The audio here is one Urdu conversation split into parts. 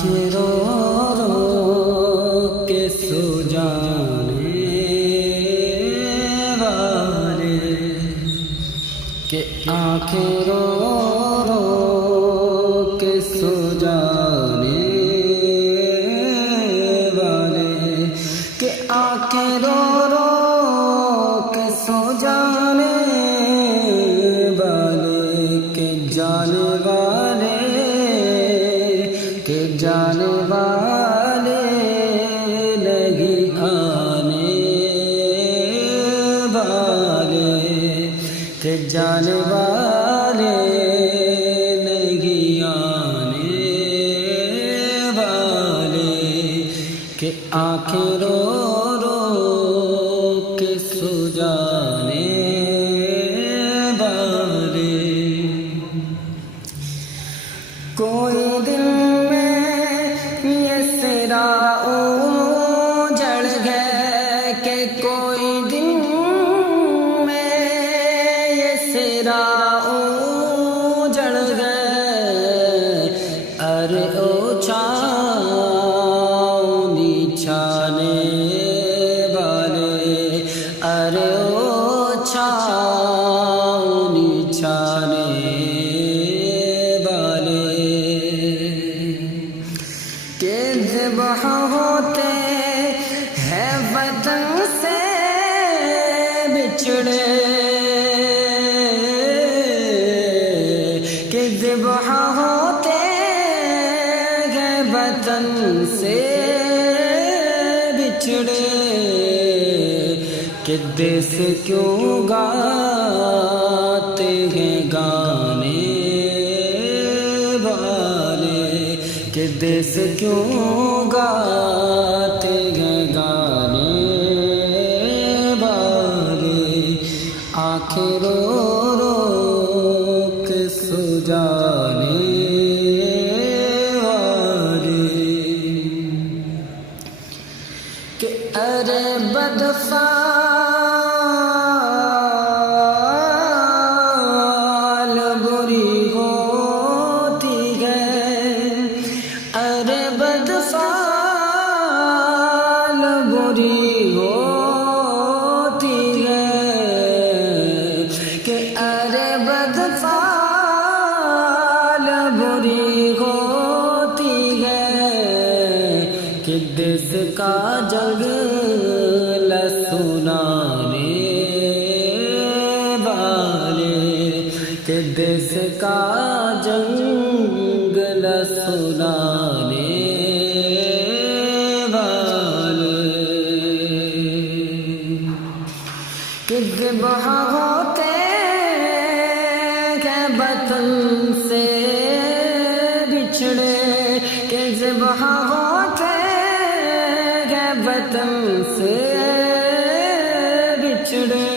آنکھیں رو رو کے سو جانے والے، کہ آنکھیں رو رو کے سو جانے والے، کہ آنکھیں رو رو کے سو جانے والے، کہ جانے والے، کہ جانے والے نہیں آنے والے، کہ جانے والے نہیں آنے والے، کہ آنکھیں رو رو کے سو جانے والے۔ کوئی دل میں یہ سرا اجڑ گئے، کہ کوئی دل میں یہ سرا اجڑ گئے، ارے او چھاؤں چھانے والے، ارے او چھاؤں چھانے کہ ذبح ہوتے ہیں وطن سے بچھڑے، کہ ذبح ہوتے ہیں وطن سے بچھڑے، کہ دیس کیوں گاتے ہیں گانے والے، کہ دیس کیوں گاتے ہیں گانے والے، آنکھیں رو رو کے سو جانے والے، کہ ارے بدفعل بری ہوتی ہے، ارے بدفعل بری ہوتی ہے، کہ ارے بدفعل بری ہوتی ہے، کہ دیس کا جنگ سنانے والے، کہ دیس کا جنگ سنانے والے، کہ ذبح ہوتے ہیں وطن سے بچھڑے، کہ ذبح ہوتے ہیں وطن سے بچھڑے،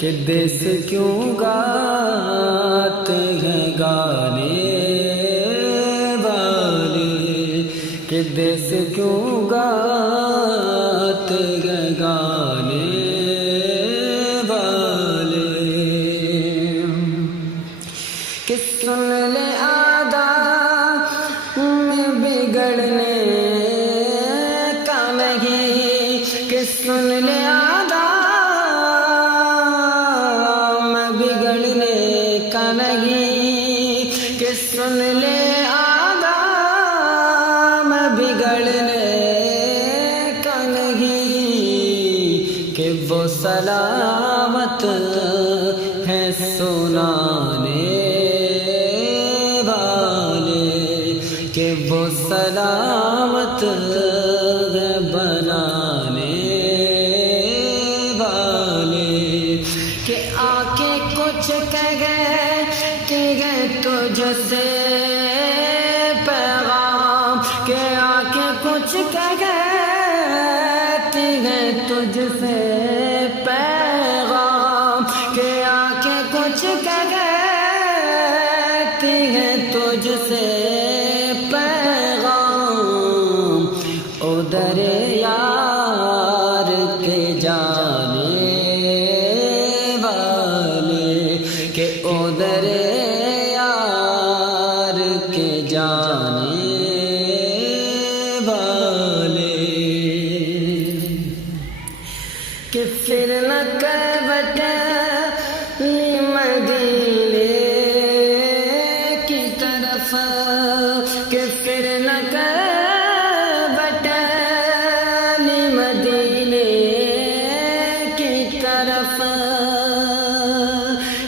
کہ دیس کیوں گاتے ہیں گانے والے، کہ دیس کیوں گاتے ہیں گانے والے، کہ سن لے آدھا میں بگڑنے کا نہیں، کہ سن لے آدھا میں بگڑنے کا نہیں، کہ سن لے آدھا میں بگڑنے کا نہیں، کہ وہ سلامت ہے سنانے والے، کہ وہ سلامت ہے بنانے والے، کہ آنکھیں کچھ کہتی ہیں تجھ سے پیغام، کہ آنکھیں کچھ کہتی ہیں تجھ سے پیغام، کہ آنکھیں کچھ کہتی ہیں تجھ سے پیغام، ادھر یار کے جانے والے، کہ ادھر یار کے جانے کہ پھر نہ کر بٹلی مدینے کی طرف،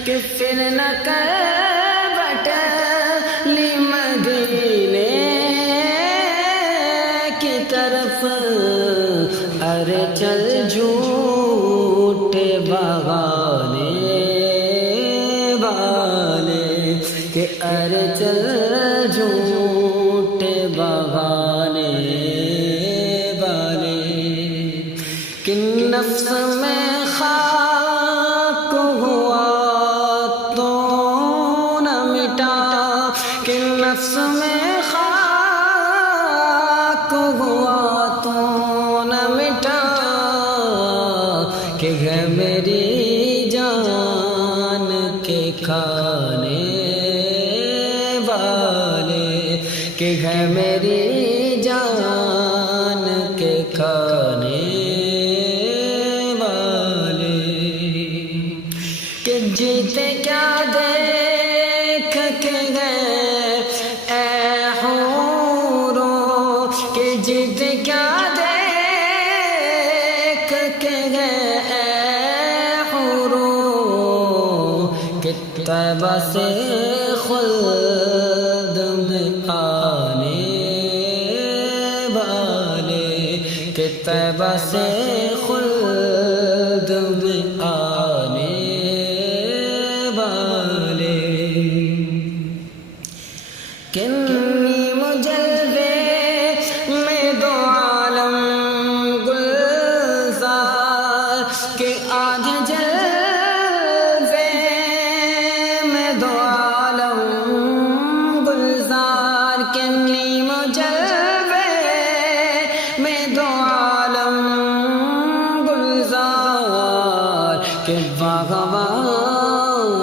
کہ پھر نہ کر بٹلی مدینے کی طرف، ارے چل جھوٹے بہانے والے، کہ ارے چل جھوٹے بہانے والے، کہ نفس میں خاک ہوا تو نہ مٹا، کہ نفس میں خاک ہوا تو نہ مٹا، کہ ہے میری جان کے کھانے والے، کہ ہے میری جان کے کھانے والے، کہ جیتے کیا دیکھ کے گئے اے حورو، کہ جیتے کیا دیکھ کے گئے اے حورو، کہ طیبہ سے خلد میں آنے والے، کہ طیبہ سے خلد میں آنے والے، کنی مجلوے میں دو عالم گلزار، کہ آج جلوے میں دو عالم گلزار، کنی مجلوے میں دو عالم گلزار، کہ باغباں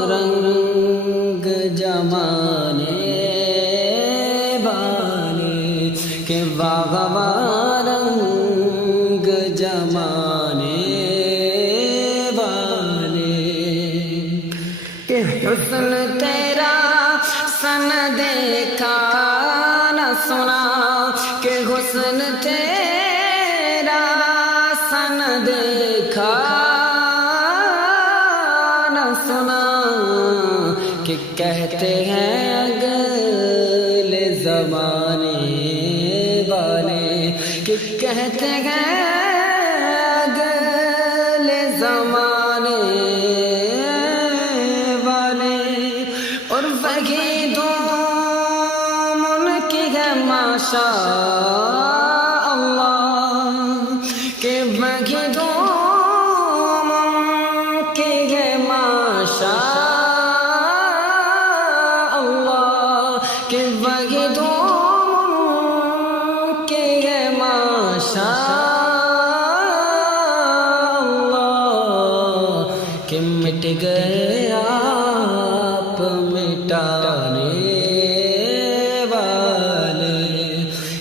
رنگ جمانے والے، کہ باغباں رنگ جمانے والے، کہ حسن تیرا سن دیکھا نہ سنا، کہ حسن تیرا سن دیکھا نہ سنا، کہ کہتے ہیں اگلے زمانے والے، کہ کہتے ہیں اگلے زمانے والے، اور وہی دھوم ان کی ہے ماشاء اللہ، کہ وہی دھوم ان کی ہے ماشاء اللہ، کہ وہی دھوم ان کی ہے ماشاء اللہ، کہ مٹ گئے آپ مٹانے والے،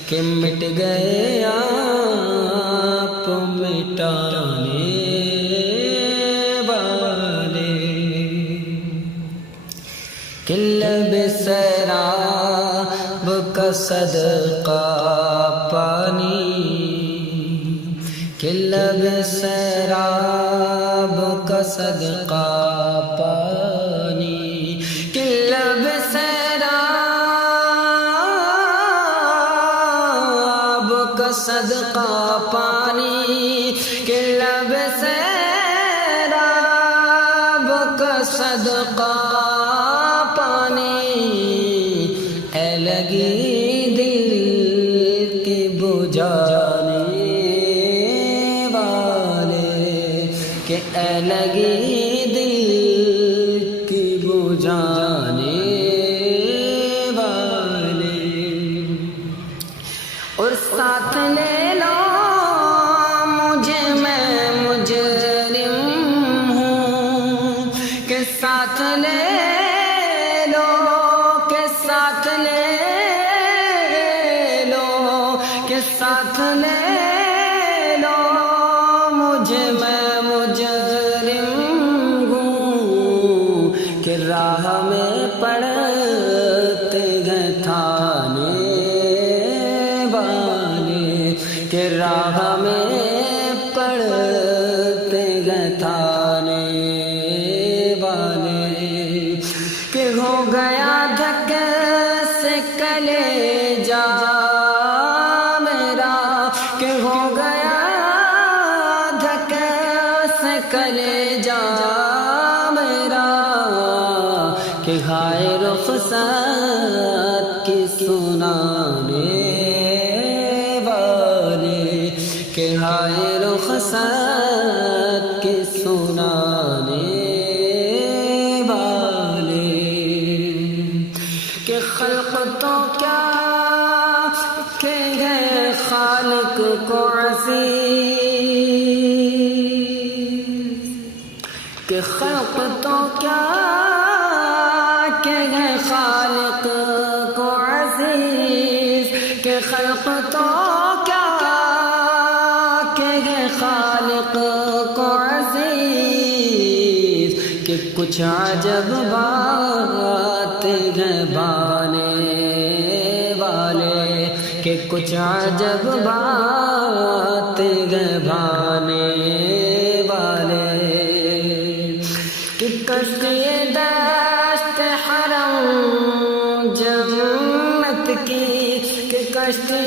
کہ مٹ گئے آپ مٹانے والے، کہ لب سیراب کا صدقہ پانی، کہ لب سیراب کا صدقہ پانی، کہ لب سیراب کا صدقہ پانی، کہ لب سیراب کا صدقہ پانی، اے لگی دل کی بجھانے والے، کہ اے لگی دل کی بجھانے والے، اور ساتھ لے لو مجھے، میں مجرم ہوں، کہ ساتھ لے لو، کہ ساتھ لے لو، کہ ساتھ لے لو مجھے، میں مجرم ہوں، کہ راہ میں پڑتے ہیں تھانے کہ راہ میں پڑتے گئے تھانے والے، کہ ہو گیا دھکے سے کلیجا میرا، کہ ہو گیا دھکے سے کلیجا میرا، کہ ہائے رخصت کی سنانے والے، کہ ہائے رخصت کی سنانے والے، کہ خلق تو کیا کہ ہے خالق کو عزیز، کہ خلق تو کیا کہ ہے خالق کو عزیز، کہ خلق تو کیا کہ ہے خالق کو عزیز، کہ کچھ عجب بات ہے بانے والے، کہ کچھ عجب بات ہے بانے والے، کہ کشتی دست حرم جنت کی، کہ کشتی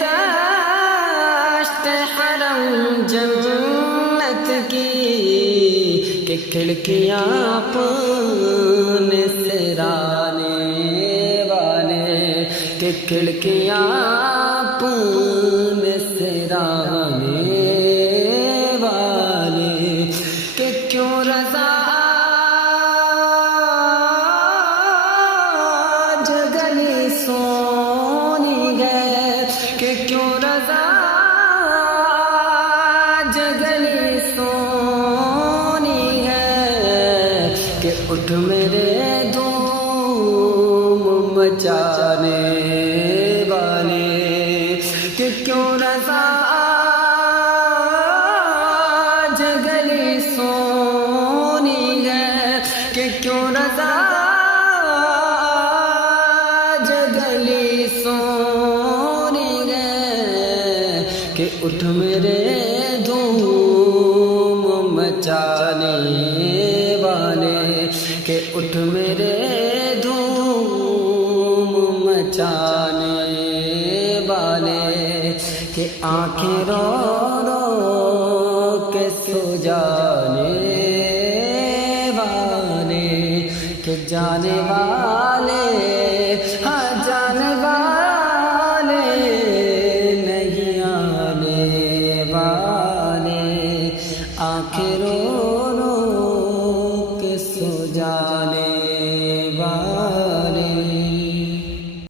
دست حرم جنت کی، کہ کھڑکیاں اپنے سرانے والے، کہ کھڑکیاں اپنے سرانے والے، کہ کیوں رضا گلی سونی ہے، کہ کیوں رضا گلی سونی ہے، کہ اٹھ میرے دھوم مچانے والے، کہ کیوں رضا گلی سونی ہے، کہ کیوں رضا سونی ہے، کہ اٹھ میرے دھوم مچانے والے، کہ اٹھ میرے دھوم مچانے والے، کہ آنکھیں رو رو کے سو جانے والے، کہ جانے والے ہاں جانے والے نہیں آنے والے، آنکھیں رو رو کے سو جانے